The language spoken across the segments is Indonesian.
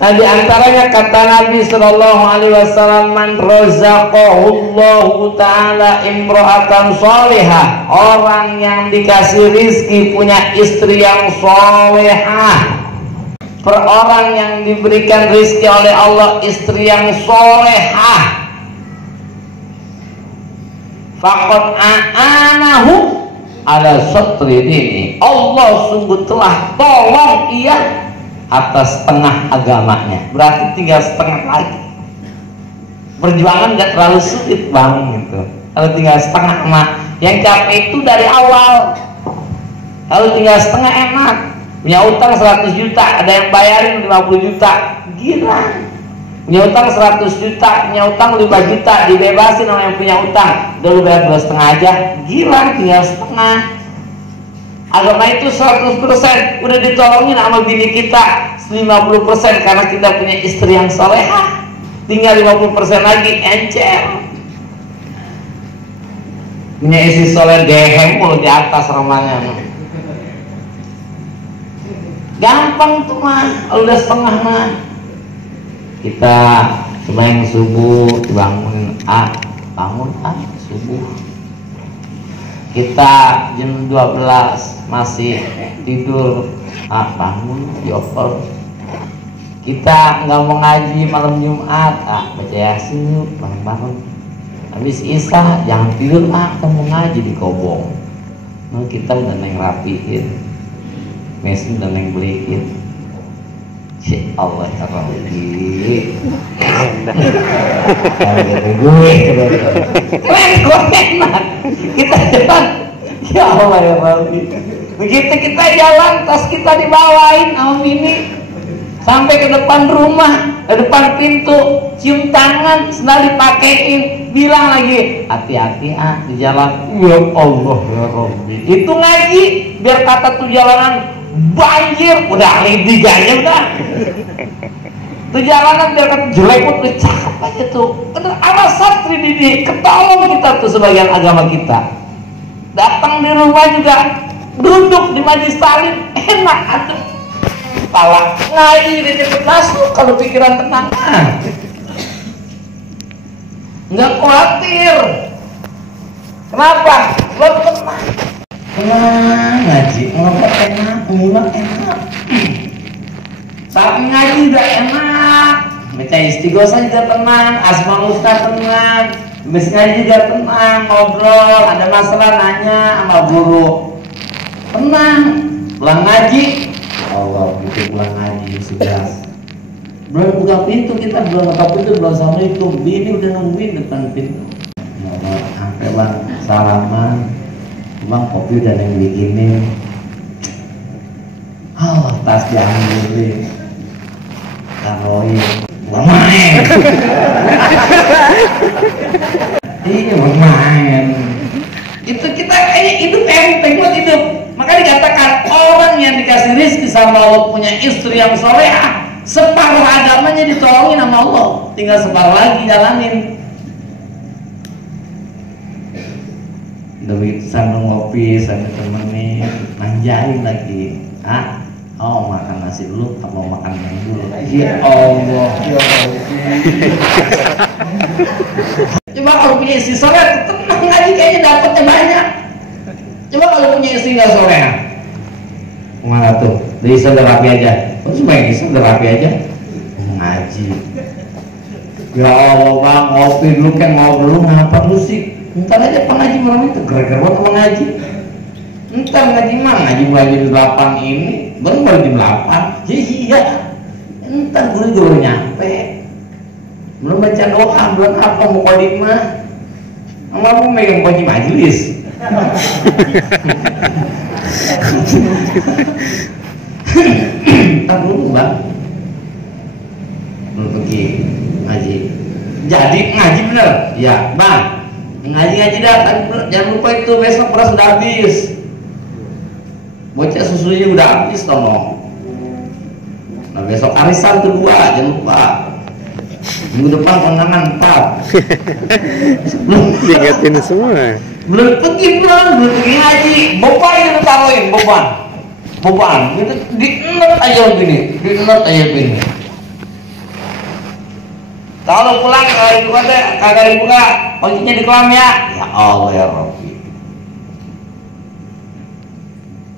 Nah, di antaranya kata Nabi Sallallahu Alaihi Wasallam, man razaqahullahu taala imro'atan sholihah, orang yang dikasih rizki punya istri yang sholihah. Per orang yang diberikan rizki oleh Allah istri yang sholihah, faqad a'anahu ala satri dini, Allah sungguh telah tolong ia atas setengah agamanya. Berarti tinggal setengah lagi. Perjuangan gak terlalu sulit bang gitu. Kalau tinggal setengah mah, yang capek itu dari awal. Kalau tinggal setengah enak. Punya utang 100 juta, ada yang bayarin 50 juta, gila. Punya utang 100 juta, punya utang 5 juta, dibebasin orang yang punya utang. Udah lu bayar 2,5 aja, gila, tinggal setengah. Agama itu 100% udah ditolongin sama bini kita 50% karena kita punya istri yang solehah. Tinggal 50% lagi encer. Punya istri soleh gehem mulu di atas rumahnya. Gampang tuh mah, udah setengah mah. Kita sembahyang subuh, dibangunin bangun subuh. Kita jam 12 masih tidur, bangun diopel. Kita nggak mau ngaji malam Jumat, baca Yasin yuk bareng-bareng. Habis Isya jangan tidur, kita mau ngaji di Kobong. Nah, kita udah neng rapiin, mesin udah neng beliin. Si Allah Rabbi, kita jalan, ya Allah ya Rabbi. Begitu kita jalan, tas kita dibawain sama Mini sampai ke depan rumah, ke depan pintu, cium tangan, sendal dipakein, bilang lagi hati-hati di jalan. Ya Allah ya Rabbi, itu ngaji biar kata tuh jalanan banjir, udah ahli diganya udah. Tuh jalanan biar kata jelek udah cakep aja tuh. Bener sama santri didik, ketolong kita tuh sebagian agama kita. Datang di rumah juga duduk di majelis taklim enak adem. Kepala ngaji di dekat masuk kalau pikiran tenang. Nggak khawatir. Kenapa? Sebab tenang. Ngaji, ngobrol enak, nyimak enak. Saat ngaji udah enak, baca istighosah juga tenang, asmaul husna tenang, habis ngaji juga tenang, ngobrol, ada masalah nanya sama guru, tenang. Pulang ngaji, Allah itu pulang ngaji sudah. Belum buka pintu kita, belum buka pintu, belum assalamualaikum, bini udah nungguin depan pintu. Sampai bang salaman. Bang kopi udah yang bikinin. Tas diambilin, taruhin, buang main. Iya buang main. Itu kita kayaknya hidup enteng buat hidup. Maka dikatakan orang yang dikasih rezeki sama Allah punya istri yang solehah, separuh agamanya ditolongin sama Allah, tinggal separuh lagi jalanin. Udah begitu sambil ngopi, sambil temenin, manjain lagi. Makan nasi dulu, mau makan yang dulu. Ya Allah. Coba kalau punya istri soleh, tenang aja kayaknya dapetnya banyak. Coba kalau punya istri nggak soleh, mana tuh? Dari Isya udah rapi aja. Terus main Isya udah rapi aja. Ngaji. Ya Allah bang, ngopi dulu kan ngobrol, ngapa lu sih? Ntar aja pengaji malam itu gara-gara buat mau ngaji. Ntar ngaji mah ngaji mulai jam 8 ini, baru jam 8. Iya. Ntar guru juga nyampe. Belum baca doa, belum apa mukadimah. Kamu megang kunci majelis. Ntar dulu bang. Belum pergi ngaji. Jadi ngaji bener? Ya bang. Ngaji dah, jangan lupa itu besok beras udah habis. Bocah susunya udah habis tono. Nah besok arisan tuh 2, jangan lupa. Minggu depan kondangan 4. Belum diingetin semua. Belum pergi ngaji. Beban itu taruhin beban. Gitu diingat aja begini, Kalau pulang ibu kata kagak dibuka, kuncinya di kolam ya. Ya Allah ya Rabbi.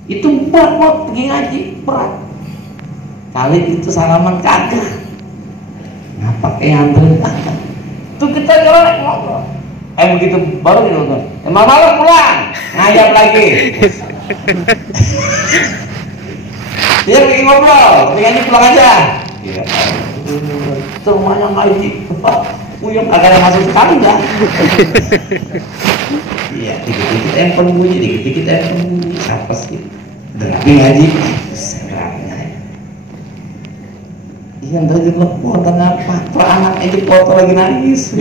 Itu berat buat pergi ngaji, berat. Kali itu salaman kagak. Ngapa kayak anterin kagak? Itu kita jalan ngobrol. Begitu baru dinonton. Malam pulang, ngajak lagi. Dia pergi ngobrol, ngaji pulang aja. Iya. Semuanya ngaji. Uyang agak masuk sekali dah. Iya, dikit-dikit handphone bunyi, dikit-dikit handphone bunyi. Siapa sih? Dengerin ngaji. Serangnya. Iya, ntar juga foto apa? Anak aja foto lagi nangis.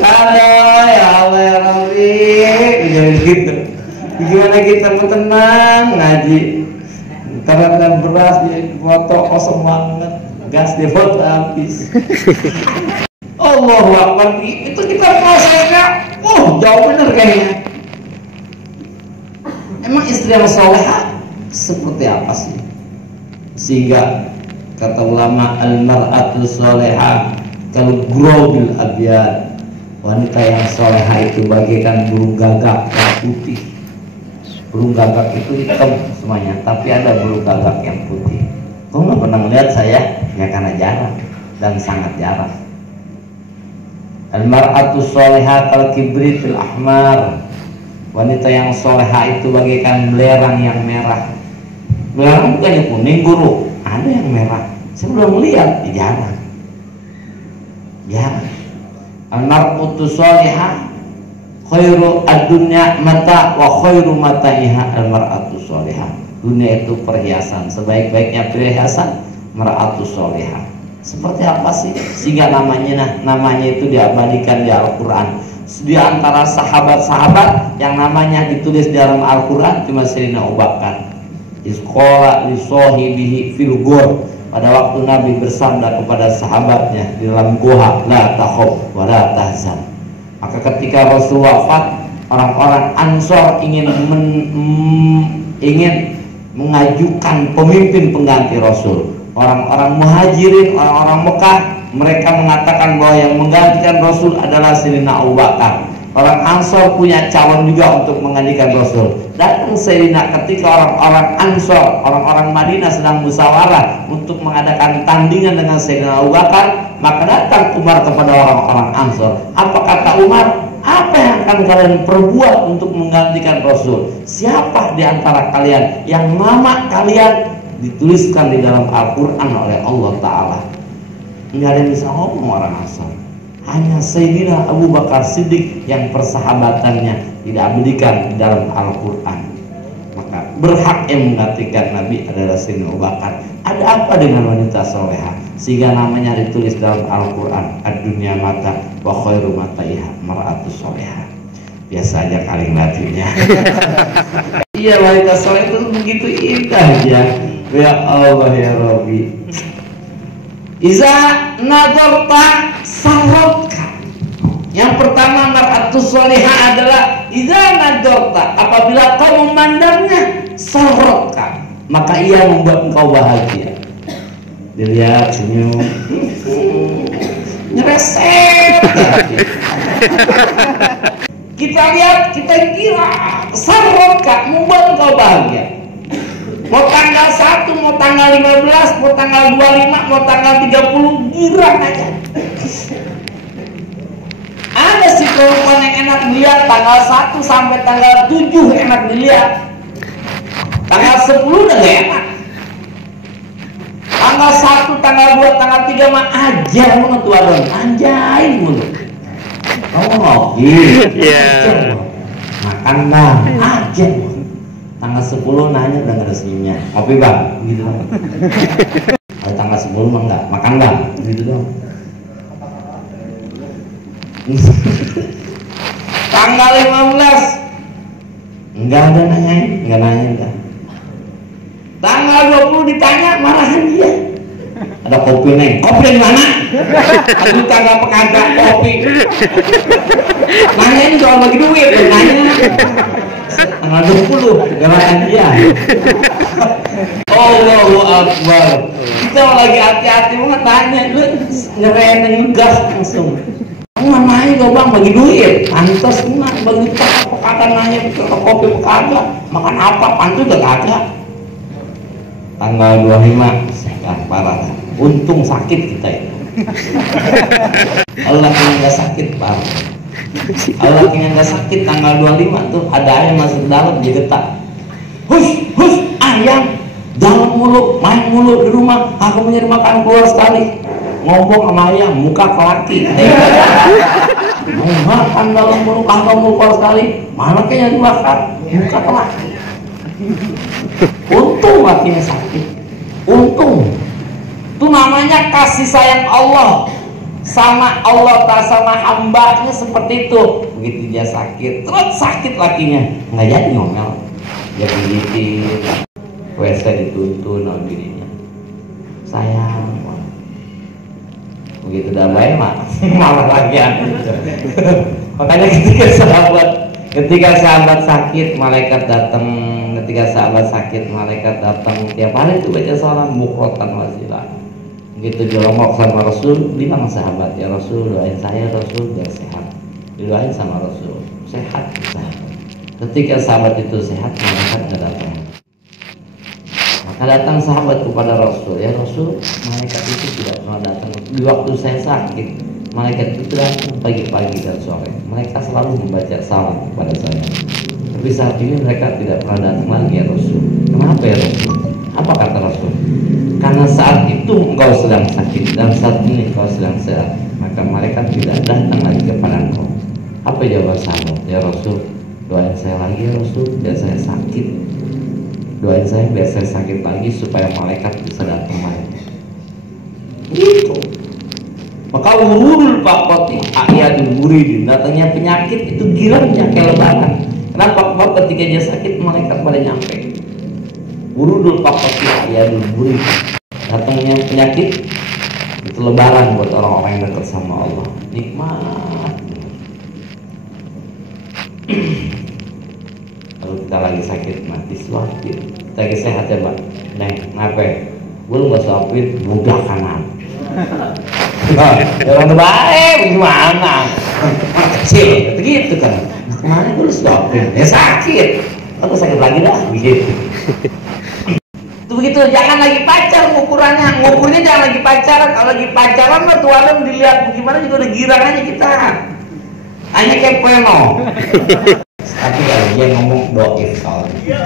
Aduh, ya Allah ya Rabbi. Jangan gitu. Gimana kita mau tenang ngaji? Ntar ada beras di foto kosong banget. Gas di foto habis. Allahu Akbar. Itu kita prosesnya jauh bener kayaknya. Emang istri yang soleha seperti apa sih? Sehingga kata ulama al-mar'atu soleha kalau grobil abyad, wanita yang soleha itu bagaikan burung gagak yang putih. Burung gagak itu hitam semuanya, tapi ada burung gagak yang putih. Kau nggak pernah melihat saya? Ya karena jarang dan sangat jarang. Al-mar'atu soleha kal kibritil ahmar. Wanita yang soleha itu bagaikan belerang yang merah. Belerang bukannya kuning guru, ada yang merah. Saya belum melihat, jarang. Jarang. Al-mar'atu soleha khairu ad-dunya mata wa khairu mataiha al-mar'atu soleha. Dunia itu perhiasan, sebaik-baiknya perhiasan mar'atu soleha. Seperti apa sih? Sehingga namanya itu diabadikan di Al-Quran. Di antara sahabat-sahabat yang namanya ditulis di dalam Al-Quran cuma Sayyidina Abu Bakar. Isqala li sahibihi fil ghor. Pada waktu Nabi bersabda kepada sahabatnya di dalam goa, la takhaf wa la tahzan. Maka ketika Rasul wafat, orang-orang Ansor ingin mengajukan pemimpin pengganti Rasul. Orang-orang Muhajirin, orang-orang Mekah, mereka mengatakan bahwa yang menggantikan Rasul adalah Sayyidina Abu Bakar. Orang Ansor punya calon juga untuk menggantikan Rasul. Datang Sayyidina ketika orang-orang Ansor, orang-orang Madinah sedang musyawarah untuk mengadakan tandingan dengan Sayyidina Abu Bakar, maka datang Umar kepada orang-orang Ansor. Apa kata Umar? Apa yang akan kalian perbuat untuk menggantikan Rasul? Siapa di antara kalian yang nama kalian dituliskan di dalam Al-Quran oleh Allah Ta'ala? Nggak ada yang bisa ngomong orang Ansor. Hanya Sayyidina Abu Bakar Siddiq yang persahabatannya tidak abadikan di dalam Al-Quran. Maka berhak yang menggantikan Nabi adalah Sayyidina Abu Bakar. Ada apa dengan wanita soleha sehingga namanya ditulis dalam Al-Quran? Ad-dunya mata wa khairu mataiha mar'atu soleha. Biasa aja kali ngelatihnya. Iya, wanita soleha itu begitu indah ya. Ya Allah ya Rabbi. Iza nadarta sarotka. Yang pertama mar'atus salihah adalah iza nadarta, apabila kau memandangnya sarotka, maka ia membuat engkau bahagia. Dilihat senyum, nyereset. Kita lihat, kita kira sarotka membuat engkau bahagia. Mau tanggal 1, mau tanggal 15, mau tanggal 25, mau tanggal 30, girang aja. Ada sih perempuan yang enak dilihat tanggal 1 sampai tanggal 7 enak dilihat. Tanggal 10 udah gak enak. Tanggal 1, tanggal 2, tanggal 3 mah aja banget tuh adon. Anjay mulu. Kamu ngopi, makan bang, aja. Tanggal 10 nanya udah gak ada senyumnya. Kopi bang, gitu dong. Kalau tanggal 10 mah enggak, makan bang, gitu dong. Tanggal 15 enggak ada nanyain, enggak nanya udah. Tanggal 20 ditanya, marahan dia. Ada kopi neng, kopi dari mana? Aku kagak pekagak kopi. Nanyain soal bagi duit, nanya. tanggal 20 gerakan dia. Allahu Akbar. Kita lagi hati-hati banget tanya, lu nyerain ngegas langsung. Nggak nanya gak bang bagi duit, pantas nggak bagi apa kagak nanya kopi kagak, makan apa pantas udah kagak. Tanggal 25 saya parah, untung sakit kita itu. Allah yang nggak sakit parah. Allah yang nggak sakit tanggal 25 tuh ada ayam masuk dalam digetak. Hus ayam dalam mulu, main mulu di rumah, aku punya makan keluar sekali. Ngomong sama ayam, muka ke laki. Makan dalam mulu, aku mau keluar sekali. Mana kayaknya dimakan, muka ke laki. Untung lakinya sakit. Untung. Itu namanya kasih sayang Allah sama Allah sama hambanya seperti itu. Begitu dia sakit, terus sakit lakinya, nggak jadi ngomel. Dia pijitin, WC dituntun sama dirinya. Sayang, begitu udah baik mah malah lagian. Makanya ketika sahabat sakit, malaikat datang. Ketika sahabat sakit, malaikat datang. Tiap hari itu baca salam bukrotan wasilah. Begitu jongkok sama Rasul, bilang sahabat, ya Rasul doain saya Rasul biar sehat. Didoain sama Rasul, sehat sahabat. Ketika sahabat itu sehat, malaikat nggak datang. Maka datang sahabat kepada Rasul, ya Rasul, malaikat itu tidak pernah datang di waktu saya sakit. Malaikat itu datang pagi-pagi dan sore. Mereka selalu membaca salam kepada saya. Tapi saat ini mereka tidak pernah datang lagi ya Rasul. Kenapa ya Rasul? Apa kata Rasul? Karena saat itu engkau sedang sakit dan saat ini engkau sedang sehat, maka mereka tidak datang lagi kepada engkau. Apa jawaban sahabat? Ya Rasul, doain saya lagi ya Rasul biar saya sakit. Doain saya biar saya sakit lagi supaya malaikat bisa datang lagi. Gitu. Maka urul pakoti ayadul muridin, datangnya penyakit itu girangnya kayak lebaran. Kenapa? Ketika dia sakit malaikat pada nyampe. Urudul pakoti ayadul muridin, datangnya penyakit itu lebaran buat orang-orang yang dekat sama Allah. Nikmat. Kalau kita lagi sakit mati suapin, kita lagi sehat ya Pak. Neng, ngapain? Gue nggak suapin, mudah kanan. Orang baik gimana? Kecil, begitu kan. Kemarin gue suapin, ya sakit. Aku sakit lagi dah, begitu. Itu begitu, jangan lagi pacar ngukurnya jangan lagi pacaran. Kalau lagi pacaran mah tuanem dilihat gimana juga udah girang aja kita. Hanya kayak peno. Tapi kalau dia ngomong doif soalnya.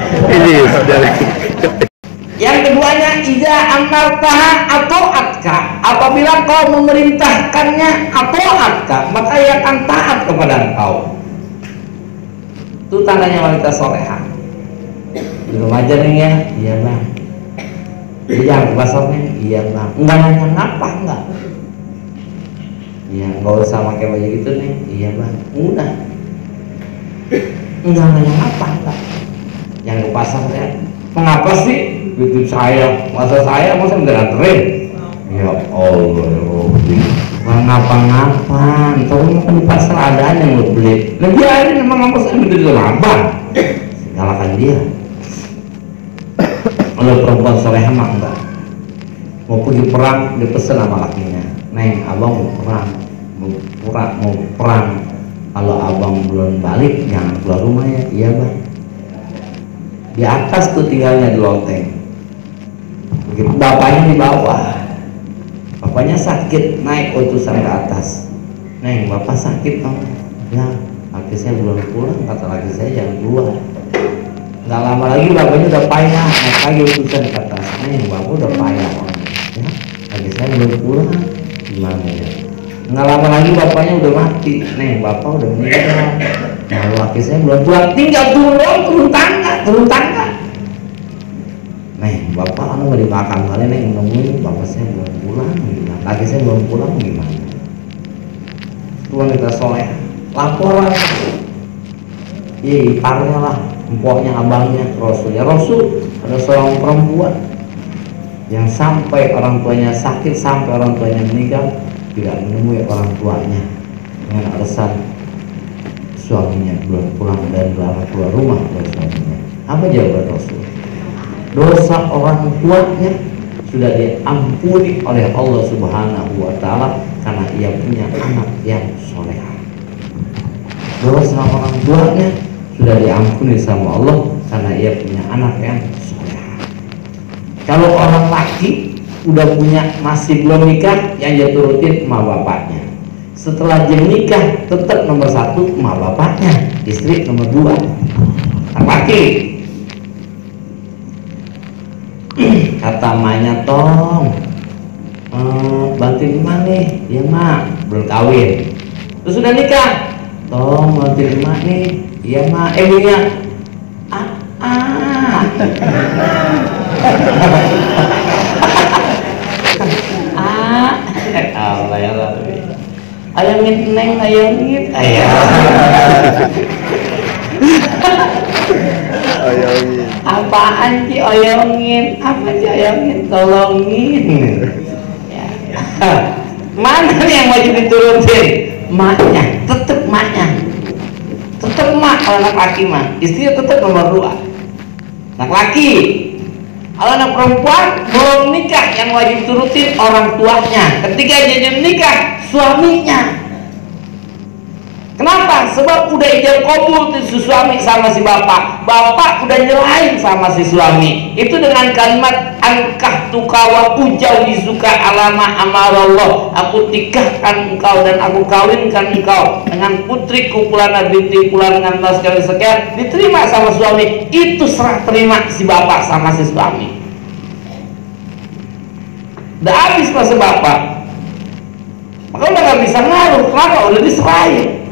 Yang keduanya, iza amartaha atau atka, apabila kau memerintahkannya atau atka, maka ia akan taat kepada engkau. Itu tandanya wanita soleha. Belum aja nih ya, iya bang. Iya ke pasarnya, iya bang. Enggak nanya ngapa enggak. Iya nggak usah pakai baju gitu nih, iya bang. Udah. Enggak nanya ngapa enggak. Yang ke pasarnya, mengapa sih? Gitu saya, masa minta anterin? Ya Allah, ngapa-ngapan, kalau makan di pasar ada yang lo beli. Nah biarin emang ngapa saya minta di labang, nyalakan dia. Kalau perempuan soleha mah enggak, mau pergi perang dia pesen sama lakinya, Neng abang mau perang, kalau abang belum balik jangan keluar rumah ya. Iya bang. Di atas tuh tinggalnya di loteng. Begitu bapaknya di bawah, bapaknya sakit, naik utusan ke atas. Neng, bapak sakit kamu? Ya, laki saya belum pulang, kata laki saya jangan keluar. Nggak lama lagi bapaknya udah payah, naik lagi utusan ke atas. Neng, bapak udah payah, ya, laki saya belum pulang, gimana ya? Nggak lama lagi bapaknya udah mati. Neng, bapak udah meninggal. Nah, laki saya belum pulang, tinggal turun tangga. Neng, bapak anu mau dimakan kali neng nungguin bapak saya belum pulang gimana? Laki saya belum pulang gimana? Tuhan kita soleh, laporan. Iya, iparnya lah, empoknya, abangnya, Rasul. Ya Rasul, ada seorang perempuan yang sampai orang tuanya sakit, sampai orang tuanya meninggal, tidak menemui orang tuanya dengan alasan suaminya belum pulang dan dilarang keluar rumah oleh suaminya. Apa jawaban Rasul? Dosa orang tuanya sudah diampuni oleh Allah Subhanahu wa Ta'ala karena ia punya anak yang soleha. Dosa orang tuanya sudah diampuni sama Allah karena ia punya anak yang soleha. Kalau orang laki udah punya masih belum nikah, yang dia turutin emak bapaknya. Setelah dia nikah tetap nomor 1 emak bapaknya, istri nomor 2. Laki kata emaknya, tong bantuin emak nih. Ya mak, belum kawin. Terus sudah nikah, tong bantuin emak nih. Iya mak. Ibunya Allah ya Rabbi. Ayangin neng, ayangin, Ayangin. Apaan sih ayangin? Apa sih ayangin? Tolongin. Ya. Mana nih yang wajib diturutin? Maknya, tetep maknya. Tetep mak kalau anak laki mah. Istri tetep nomor 2. Anak laki. Kalau anak perempuan belum nikah, yang wajib turutin orang tuanya. Ketika dia nikah, suaminya. Kenapa? Sebab udah ijab kabul si suami sama si bapak. Bapak udah nyerahin sama si suami. Itu dengan kalimat angkah tukawa ujauhi suka alama amarallah. Aku nikahkan engkau dan aku kawinkan engkau dengan putri kumpulan binti pulang dengan mas sekian. Diterima sama suami. Itu serah terima si bapak sama si suami. Udah habis masa bapak. Maka udah gak bisa ngaruh. Kenapa? Udah diserahin.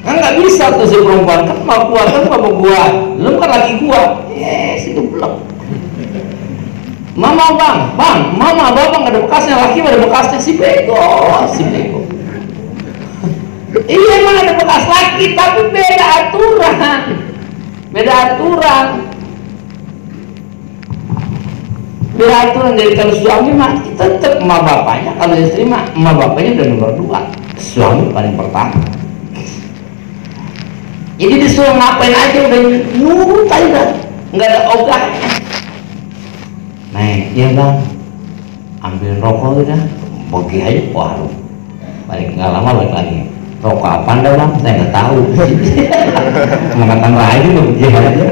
Kan nggak bisa tuh si perempuan, kan mau gua, kan mau gua, lu kan laki gua, situ belum. Mama mama bapak nggak ada bekasnya, laki ada bekasnya, si bego. Iya emang ada bekas laki, tapi beda aturan. Jadi kalau suami mah tetap emak bapaknya, kalau istri mah emak bapaknya udah nomor 2, suami paling pertama. Jadi disuruh ngapain aja udah nurut aja, nggak ada ogahnya. Nah, iya bang, ambil rokok udah, pergi aja ke warung. Balik nggak lama balik lagi. Rokok apa anda bang? Saya nggak tahu. Mengatakan raja udah pergi aja.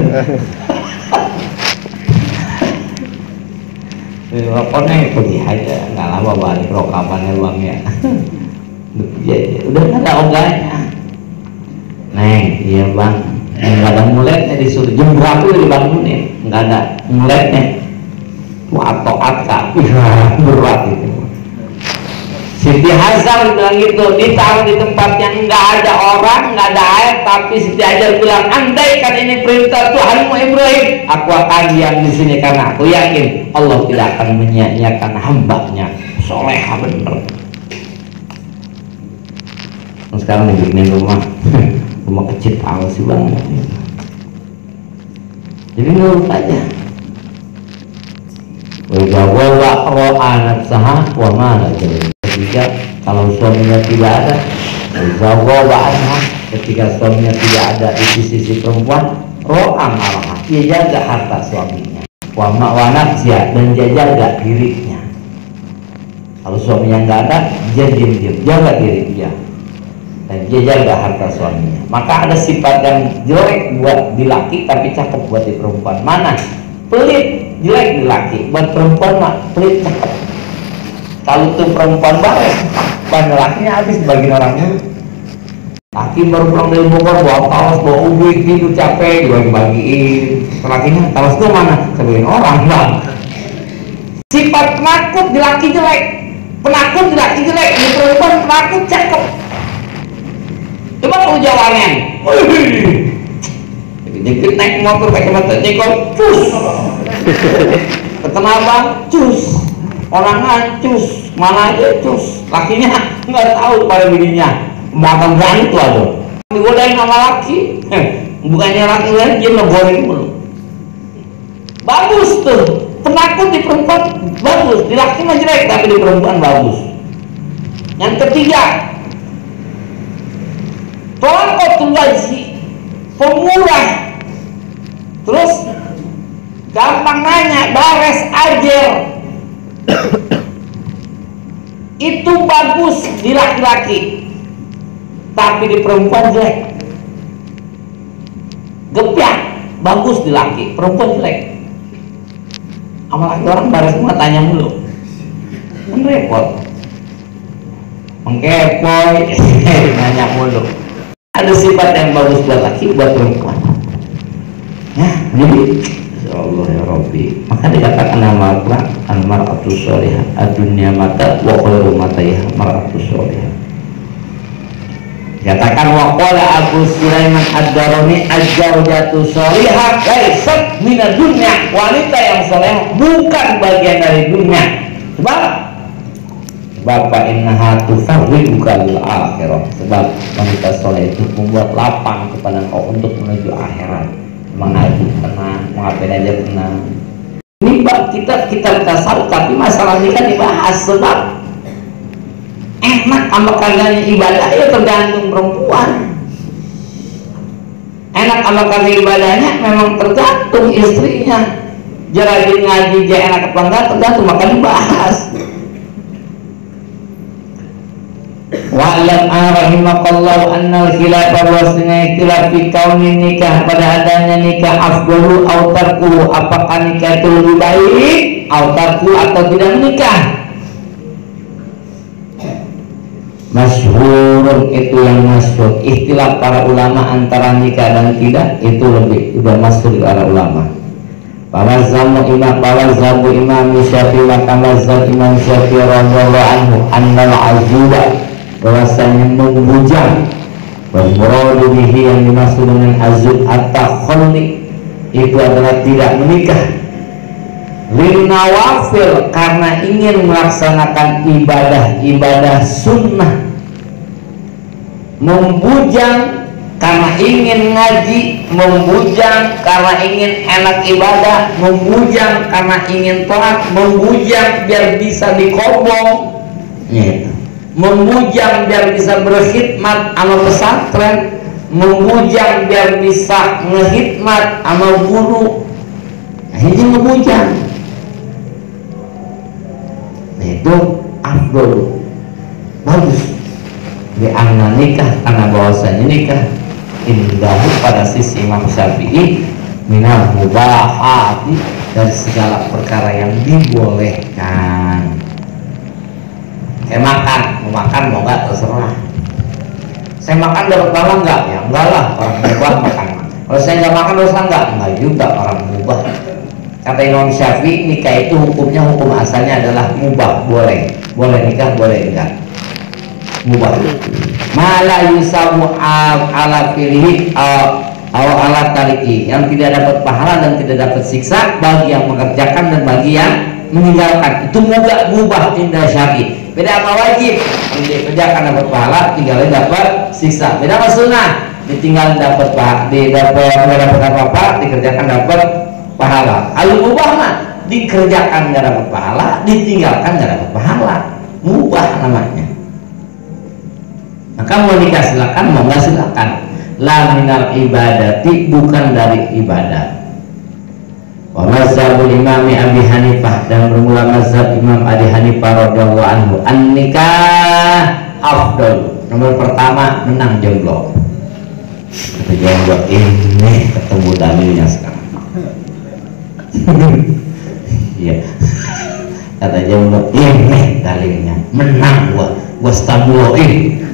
Rokoknya pergi aja, nggak lama balik. Rokok apanya bang ya? Udah pergi aja, udah nggak ada ogahnya. Neng, iya bang, nggak ada muletnya, disuruh jam berapa udah dibangunin, nggak ada muletnya. Atau berat itu. Siti Hajar bilang gitu, ditaruh di tempat yang nggak ada orang, nggak ada air, tapi Siti Hajar bilang, andaikan ini perintah Tuhanmu Ibrahim, aku akan diam di sini karena aku yakin Allah tidak akan menyia-nyiakan hambanya. Soleha bener. Sekarang dibikinin rumah kecil tahu sih bang. Jadi nurut aja. Wajawa roh anak sah wa mana jadi. Ketika kalau suaminya tidak ada, wajawa anak ketika suaminya tidak ada di sisi perempuan, roh amarah dia jaga harta suaminya. Wa ma'wanak dan dia jaga dirinya. Kalau suaminya nggak ada, dia diam-diam jaga diri dia. Dan dia jaga harta suaminya. Maka ada sifat yang jelek buat di laki tapi cakep buat di perempuan. Mana? Pelit, jelek di laki. Buat perempuan mah pelit cakep. Kalau tuh perempuan baik, ban lakinya habis bagi orangnya. Laki baru pulang dari Bogor bawa kaos, bawa ubi, tidur capek dibagi-bagiin. Lakinya kaos tuh mana? Sebagian orang bang. Sifat penakut di laki jelek, penakut di laki jelek. Di perempuan penakut cakep. Coba kamu jawanin, dikit naik motor pakai mata nyekol, cus, ketemu bang, cus, orang cus, mana aja cus, lakinya nggak tahu pada bininya, bahkan berani tuh ada, digodain sama laki, bukannya laki lain dia ngegoreng mulu, bagus tuh, penakut di perempuan bagus, di laki mah jelek tapi di perempuan bagus. Yang ketiga, tolaqatul wajhi, pemurah, terus gampang nanya, bares ajar. Itu bagus di laki-laki, tapi di perempuan jelek. Gepiak bagus di laki, perempuan jelek. Sama laki orang baris semua tanya mulu, kan repot, mengkepoy, nanya mulu. Ada sifat yang bagus buat laki, buat perempuan. Ya, jadi ya Allah ya Rabbi. Maka dikatakan nama Al-Quran, al-mar'atu sholihah ad-dunya mata wa khairu mataiha mar'atu sholihah. Katakan waqala Abu Sulaiman ad-Darani az-zawjatu sholihah laysat minad dunya, wanita yang saleh bukan bagian dari dunia. Sebab innaha tufarriduka lil akhirah. Sebab wanita saleh itu membuat lapang kepada engkau untuk menuju akhirat. Mengaji tenang, mengapain aja tenang. Ini kita tasawuf, tapi masalah ini kan dibahas sebab enak sama kagaknya ibadah ya tergantung perempuan. Enak sama kagak ibadahnya memang tergantung istrinya. Jadi ngaji dia enak apa enggak tergantung, maka dibahas. Wa'lam rahimakallahu annal khilafah bahwasanya ikhtilaf fi kaunin nikah, pada adanya nikah afdalu au tarku, apakah nikah itu lebih baik au tarku atau tidak menikah. Masyhurun itu yang masyhur, ikhtilaf para ulama antara nikah dan tidak itu udah masyhur para ulama. Bawazamu Imam Syafi'i, maka mazhab Imam Syafi'i radhiyallahu anhu annal azuba, bahwasanya membujang, bermuradu bihi yang dimaksud dengan azub at-takhalli itu adalah tidak menikah, lin nawafil karena ingin melaksanakan ibadah sunnah, membujang karena ingin ngaji, membujang karena ingin enak ibadah, membujang karena ingin taat, membujang biar bisa dikobong, gitu. Membujang biar bisa berkhidmat sama pesantren, membujang biar bisa ngehidmat sama guru. Nah, ini membujang. Nah, itu afdol, bagus. Di anna nikah, karena bahwasanya nikah indahu pada sisi Imam Syafi'i minal mubahati, dari segala perkara yang dibolehkan. Kayak makan, mau makan mau enggak terserah. Saya makan dapat pahala enggak? Ya enggak lah, orang mubah makan. Kalau saya enggak makan dosa enggak? Enggak juga, orang mubah. Kata Imam Syafi'i, nikah itu hukumnya, hukum asalnya adalah mubah, boleh. Boleh nikah, boleh enggak. Mubah. Mala yusamu ala pilih ala tariki, yang tidak dapat pahala dan tidak dapat siksa bagi yang mengerjakan dan bagi yang meninggalkan. Itu mubah indah Syafi'i. Beda apa wajib, dikerjakan dapat pahala, tinggalin dapat siksa. Beda apa sunnah, ditinggalin dapat pahala, tidak dapat apa-apa, dikerjakan dapat pahala. Kalau mubah mah dikerjakan nggak dapat pahala, ditinggalkan nggak dapat pahala. Mubah namanya. Maka mau nikah silakan, mau nggak silakan. La minal ibadati, bukan dari ibadah. Wa mazhabul Imam Abi Hanifah, dan bermula mazhab Imam Abi Hanifah radhiyallahu anhu, an-nikah afdal. Nomor pertama menang jomblo. Kata jomblo ini ketemu dalilnya sekarang. Iya. Kata jomblo ini dalilnya, menang gua stabloin.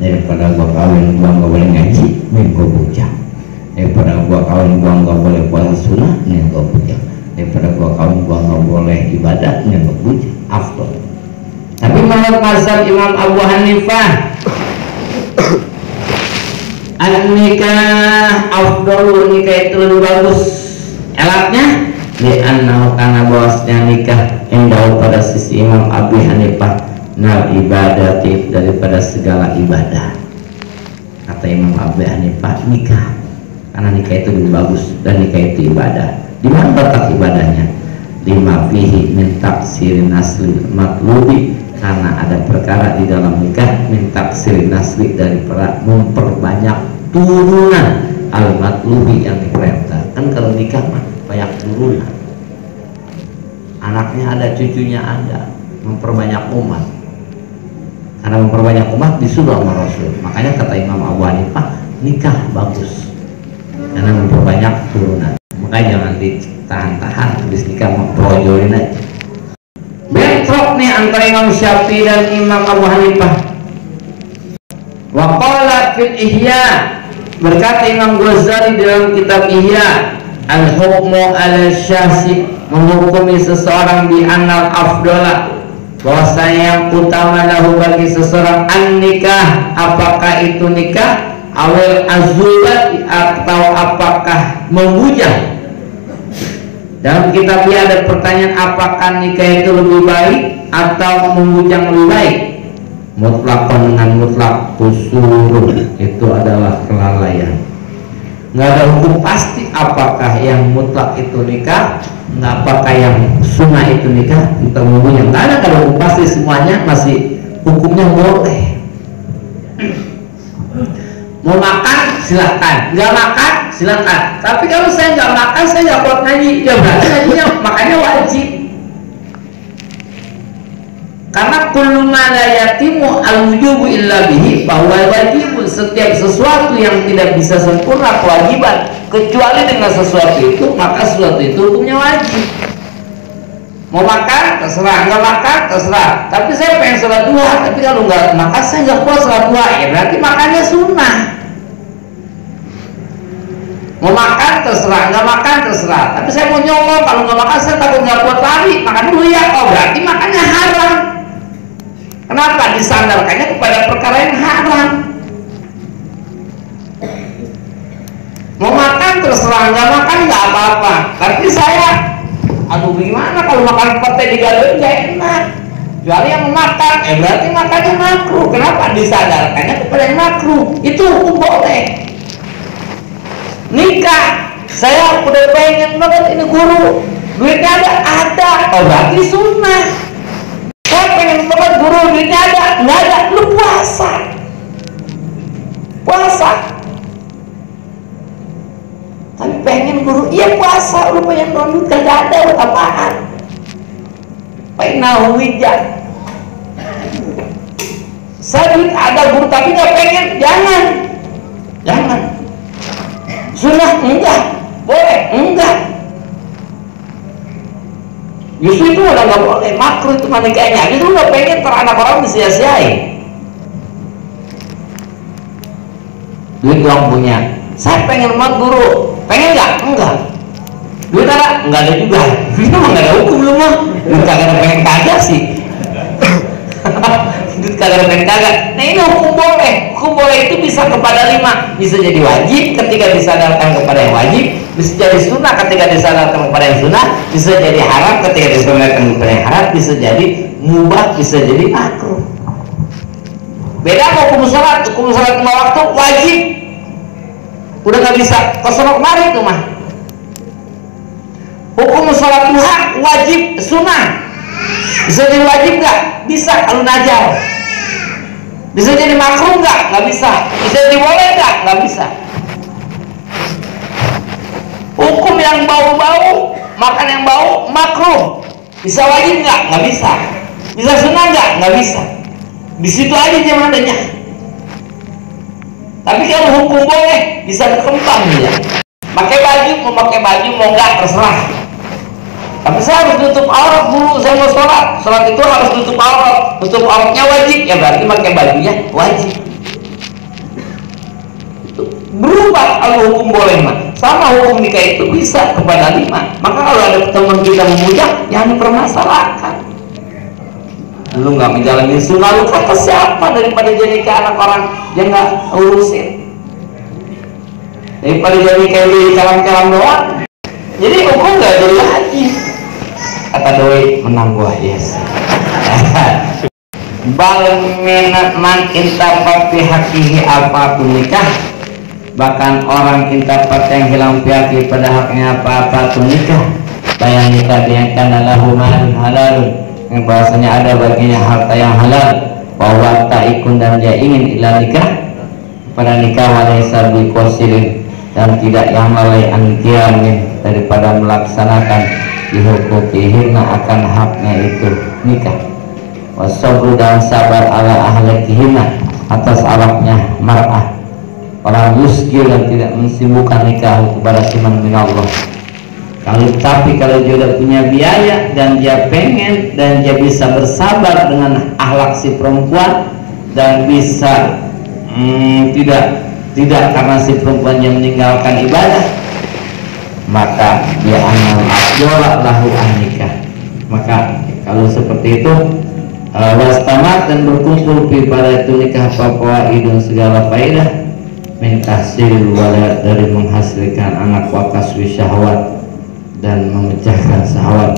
Daripada gua kawin gua nggak boleh ngaji, nih gua bujang. Daripada gua kawin gua nggak boleh puasa sunnah, nih gua bujang. Daripada gua kawin gua nggak boleh ibadah, nih gua bujang. Afdol. Tapi menurut mazhab Imam Abu Hanifah, an-nikah afdol, nikah itu lebih bagus. Elatnya li'annahu, karena bahwasanya nikah indahu pada sisi Imam Abi Hanifah nal ibadati, daripada segala ibadah. Kata Imam Abi Hanifah, nikah, karena nikah itu lebih bagus dan nikah itu ibadah. Di mana letak ibadahnya? lima fihi min taksirin nasli matlubi, karena ada perkara di dalam nikah min taksirin nasli, dari memperbanyak turunan al matlubi yang diperintah. Kan kalau nikah mah banyak turunan, anaknya ada, cucunya ada, memperbanyak umat. Karena memperbanyak umat disuruh sama Rasul. Makanya kata Imam Abu Hanifah, nikah bagus karena memperbanyak turunan. Makanya jangan ditahan-tahan, habis nikah memperojolin aja. Bentrok nih antara Imam Syafi'i dan Imam Abu Hanifah. Wa qala fil Ihya, berkata Imam Ghazali dalam kitab Ihya, al-hukmu ala syahsi, menghukumi seseorang di anal afdola, bahwasanya yang utama lahu bagi seseorang an-nikah, apakah itu nikah, awal azulat, atau apakah membujang. Dalam kitabnya ada pertanyaan, apakah nikah itu lebih baik atau membujang lebih baik. Mutlakon dengan mutlak, kusurun, itu adalah kelalaian. Nggak ada hukum pasti apakah yang mutlak itu nikah, nggak apakah yang sunnah itu nikah atau membujang. Nggak ada hukum pasti, semuanya masih hukumnya boleh. Mau makan silahkan, nggak makan silahkan. Tapi kalau saya nggak makan, saya nggak kuat ngaji, ya berarti ngajinya makanya wajib. Karena kullu ma la yatimu al-wujubu illa bihi, bahwa wajib, setiap sesuatu yang tidak bisa sempurna kewajiban kecuali dengan sesuatu itu, maka sesuatu itu hukumnya wajib. Mau makan terserah, nggak makan terserah. Tapi saya pengen sholat duha, tapi kalau nggak makan saya nggak kuat sholat duha, ya berarti makannya sunnah. Mau makan terserah, nggak makan terserah. Tapi saya mau nyolong, kalau nggak makan saya takut nggak kuat lari, makan dulu ya. Oh berarti makannya haram. Kenapa? Disandarkannya kepada perkara yang haram. Mau makan terserah, nggak makan nggak apa-apa. Tapi saya, aduh gimana kalau makan pete digadoin nggak enak. Kecuali yang memakan, berarti makannya makruh. Kenapa? Disandarkannya kepada yang makruh. Itu hukum boleh. Nikah, saya udah pengen banget ini guru, duitnya ada. Oh berarti sunnah. Saya pengen banget guru, duitnya ada, nggak ada, lu puasa. Tapi pengen guru, iya puasa. Lu pengen duit kagak ada, buat apaan? Pengen nahuwijat. Saya duit ada guru tapi nggak pengen, jangan. Sunnah enggak, boleh enggak. Justru itu udah nggak boleh, makruh itu menikahnya. Justru nggak pengen teranak orang disia-siain. Duit doang punya. Saya pengen banget guru, pengen nggak? Enggak. Duit ada? Enggak ada juga. Itu mah nggak ada hukum lu mah. Duit kagak ada pengen kagak sih. Duit kagak ada pengen kagak. Nah ini hukum boleh. Hukum boleh itu bisa kepada 5. Bisa jadi wajib ketika disadarkan kepada yang wajib, bisa jadi sunnah ketika disadarkan kepada yang sunnah, bisa jadi haram ketika disadarkan kepada yang haram, bisa jadi mubah, bisa jadi makruh. Beda sama hukum sholat. Hukum sholat 5 waktu wajib, udah nggak bisa kosong kemarin tuh mah. Hukum sholat duha wajib, sunnah, bisa jadi wajib nggak? Bisa kalau najar. Bisa jadi makruh nggak? Nggak bisa. Bisa jadi boleh nggak? Nggak bisa. Hukum yang bau-bau, makan yang bau, makruh. Bisa wajib nggak? Nggak bisa. Bisa sunnah nggak? Nggak bisa. Di situ aja dia adanya. Tapi kalau hukum boleh, bisa berkembang dia. Pakai baju, mau pakai baju, mau nggak terserah. Tapi saya harus tutup aurat dulu, saya mau sholat itu harus tutup aurat. Tutup auratnya wajib, ya berarti pakai bajunya wajib. Berubah kalau hukum boleh mah. Sama hukum nikah itu bisa kepada 5. Maka kalau ada teman kita memuja, jangan dipermasalahkan. Lu nggak menjalani sunnah, lu kata siapa daripada jadi ke anak orang yang nggak urusin, daripada jadi kayak di kalam-kalam doang. Jadi hukum nggak jadi wajib. Kata doi menang gua, yes. Bal minat man intapat hakihi apapun nikah, bahkan orang intapat yang hilang pihaki pada haknya apa-apa nikah. bayang nikah yang kana lahu malun halalun, yang bahwasanya ada baginya harta yang halal, bahwa ta'ikun dan dia ingin ila nikah pada nikah walaysa biqasirin dan tidak yang lalai an qiyamin daripada melaksanakan dihukukihina akan haknya itu nikah, wasabru dan sabar ala ahlakihina atas awaknya mar'ah, orang yusgil dan tidak mensibukkan nikah kepada siman min Allah. Tapi kalau dia udah punya biaya dan dia pengen dan dia bisa bersabar dengan akhlak si perempuan dan bisa tidak karena si perempuan yang meninggalkan ibadah, maka dia amal afdala lahu nikah. Maka kalau seperti itu wastamat dan berkumpul pada itu nikah fawaidun segala faedah min tahsil walad dari menghasilkan anak wa kaswi syahwat dan memecahkan syahwat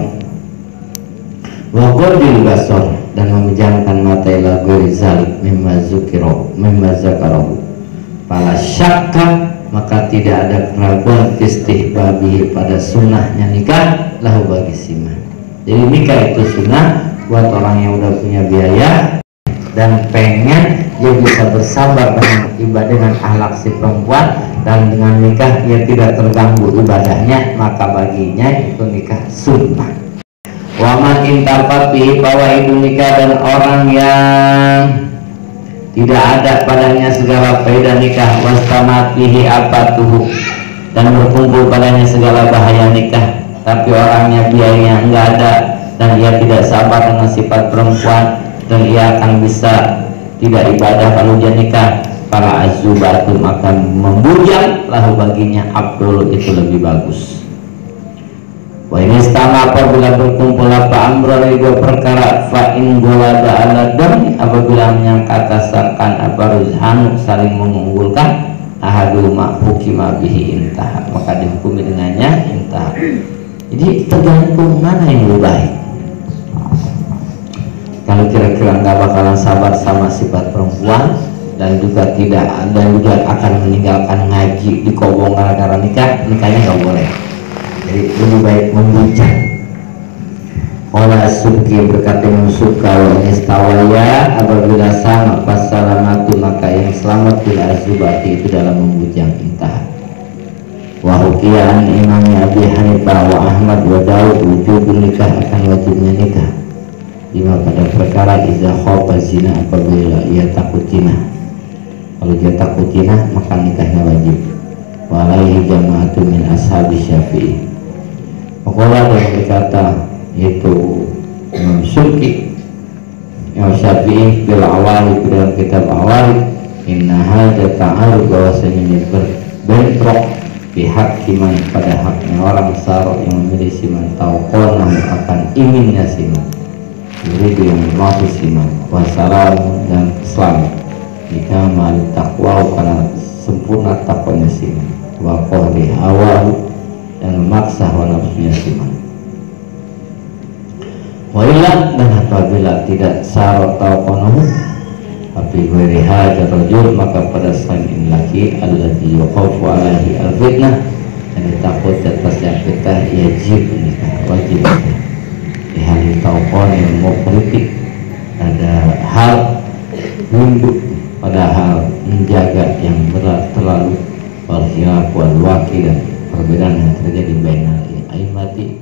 wa qadil basar dan memejamkan mata ila ghairi zalik mimma zakarahu fala syakka maka tidak ada keraguan istihbabihi pada sunnahnya nikah lahu bagi siman. Jadi nikah itu sunnah buat orang yang udah punya biaya dan pengen dia bisa bersabar dengan ibadah dengan akhlak si perempuan, dan dengan nikah dia tidak terganggu ibadahnya, maka baginya itu nikah sunnah. Waman intafat bihi fawaidu nikah, dan orang yang tidak ada padanya segala faedah nikah, wastamatihi apatuhu, dan berkumpul padanya segala bahaya nikah, tapi orangnya biayanya enggak ada dan ia tidak sabar dengan sifat perempuan, dan ia akan bisa tidak ibadah kalau dia nikah, para azubatu maka membujang lahu baginya abdul itu lebih bagus. Wa ini stama apabila berkumpul apa amrul dua perkara fa in golada ala dami apabila menyangkatakan apa ruzhan saling mengunggulkan ahadu ma hukima bihi intah maka dihukumi dengannya intah. Jadi tergantung mana yang lebih baik. Kalau kira-kira nggak bakalan sabar sama sifat perempuan dan juga akan meninggalkan ngaji di kobong gara-gara nikahnya nggak boleh. Jadi lebih baik membujang. Olah subki berkata yang suka wa istawaya apabila sama pasalamatu maka yang selamat bila azubati itu dalam membujang intah. Wa hukian Imam Abi Hanifah wa Ahmad wa Daud wujud nikah akan wajibnya nikah. Lima pada perkara iza khofa zina apabila ia takut zina. Kalau dia takut zina maka nikahnya wajib. Walaihi jama'atu min ashabi Syafi'i. Maka yang berkata itu Imam Imam Syafi'i bil awali dalam kitab awali inna hadza ta'arud bahwasanya ini berbentrok pihak kiman pada haknya orang sarok yang memilih siman tauqona akan inginnya siman. Jadi yang maksud siman wassalam dan Islam jika mali takwa karena sempurna takwanya siman wa qahri awal dan memaksa hawa nafsunya siman wa illa dan apabila tidak sarot tauqonahu tapi ghairi hadza rajul maka pada selain laki alladhi yuqafu alaihi al-fitnah yang ditakut atasnya fitnah yajib nikah wajib di hal tauqon yang mau kritik ada hal nunduk pada hal menjaga yang berat terlalu wal khilaf wal waqi dan perbedaan yang terjadi bainal aimati